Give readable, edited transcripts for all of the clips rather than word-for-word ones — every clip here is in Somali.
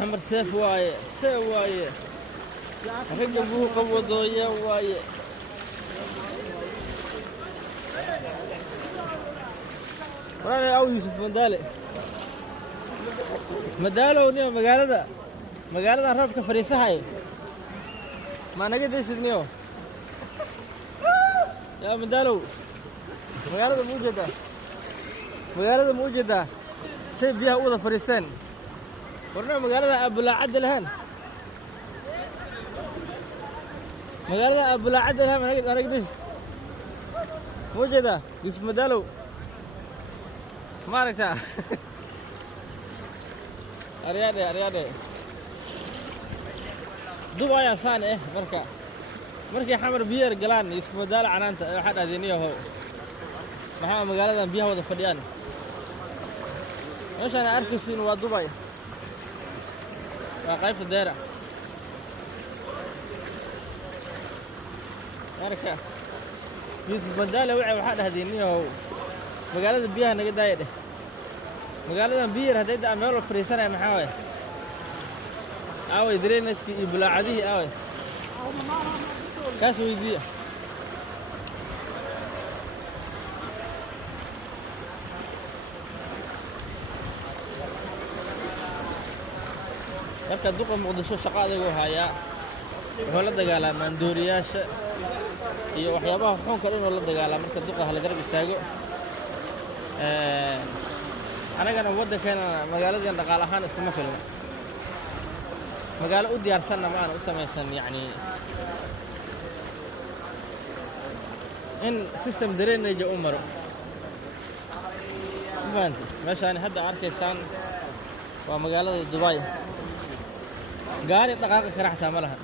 حمر سيف واي سيف واي رجع أبوه قوضوا يا واي وأنا أو يوسف مدالة ونيو مقالة ربك فريسة هاي ما نجد يسدنيو يا مدالو مقالة موجودة شيء بيها أوضة فريسان ورنا مقالة أبو لا عدل هان مقالة أبو لا عدل هان ما نجد موجودة يوسف مدالو ما ركتها أريادي دبا يا سان إيه مركا حمر بير قلان يوسف مدالو عنانتا واحد أذينيه هو maxaa magaaladan biyaha wada fadhiyaan meeshaan arkaysiin waa Dubai waa qaybta deera marka Yusuf Madaale waxa dhahdeenniyo magaalada biyaha naga daayay magaaladan biir haday daa meel fariisanay maxaa way aaway drainage iyo bulaacadihi aaway kaas weydiiya marka duqa Muqdisho shaqadeedu haya wuxuu la dagaalamaa dooriyaasha iyo waxyaabaha xunka inuu la dagaalamaa marka duqa hal garab istaago anagana wadankeena magaaladan dhaqaale ahaan iskuma filna magaalo u diyaarsan ma aan u samaysan yani in system drainage u maro meeshaan hadda arkaysaan waa magaalada Dubai gaari dhaqaaqi kara xataa ma lahan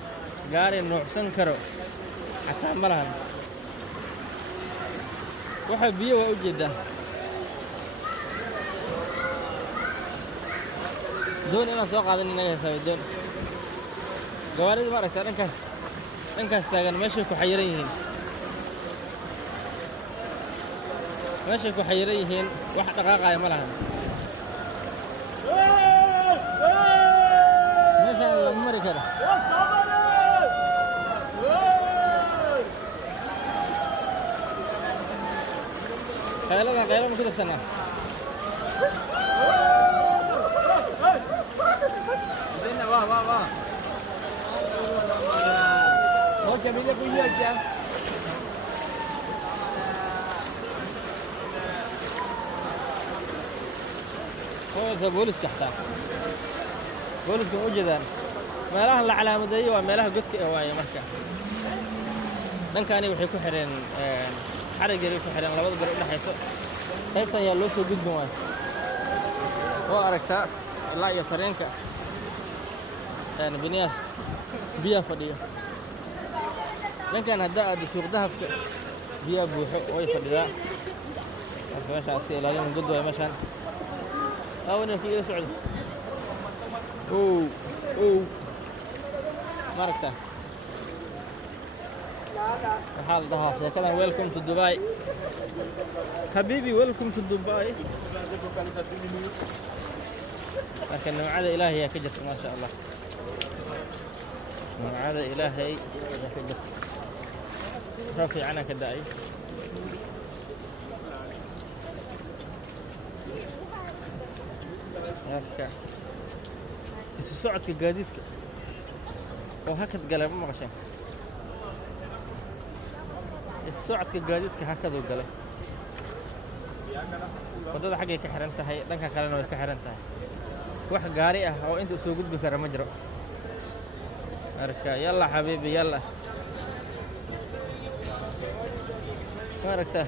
gaari nuucsan karo xataa ma lahan waxa biyo waa u jeedaa doon inaan soo qaadan inaga heesay doon gawaarida ma aragtaa dhankaas taagan meeshay ku xayiran yihiin wax dhaqaaqaya ma lahan لما مري كده قيلنا كده سنة زينا واه هو كمية كويسة جدا هو بوليس كحتا بوليس موجودان meelaha la calaamadeeyo waa meelaha godka ee waaya marka dhankani waxay ku xireen xarigeedu ku xireen labada bar u dhaxayso qaybtan ayaa loo soo gudbin waay oo aragtaa ilaa iyo tareenka biniyaas biya fadhiyo dhankan hadda aad suuq dahabka biya buuxo way fadhidaa marka meeshaas ka ilaalin god waay meeshan aawna ki ila socdo مركته الحال ده كده ويلكم تو دبي حبيبي ويلكم تو دبي لكن نوعاد إلهي يا كجت ما شاء الله نوعاد إلهي يا كجت رافي عنا كداي هكا السعد في قاديتك وهكذا قال ما غشان السعد كجاديد كهكذا قال wadada xagee ka xiran tahay dhanka kalena way ka xiran tahay wax gaari ah oo inta soo gudbi kara ma jiro arka yalla habibi yalla aragta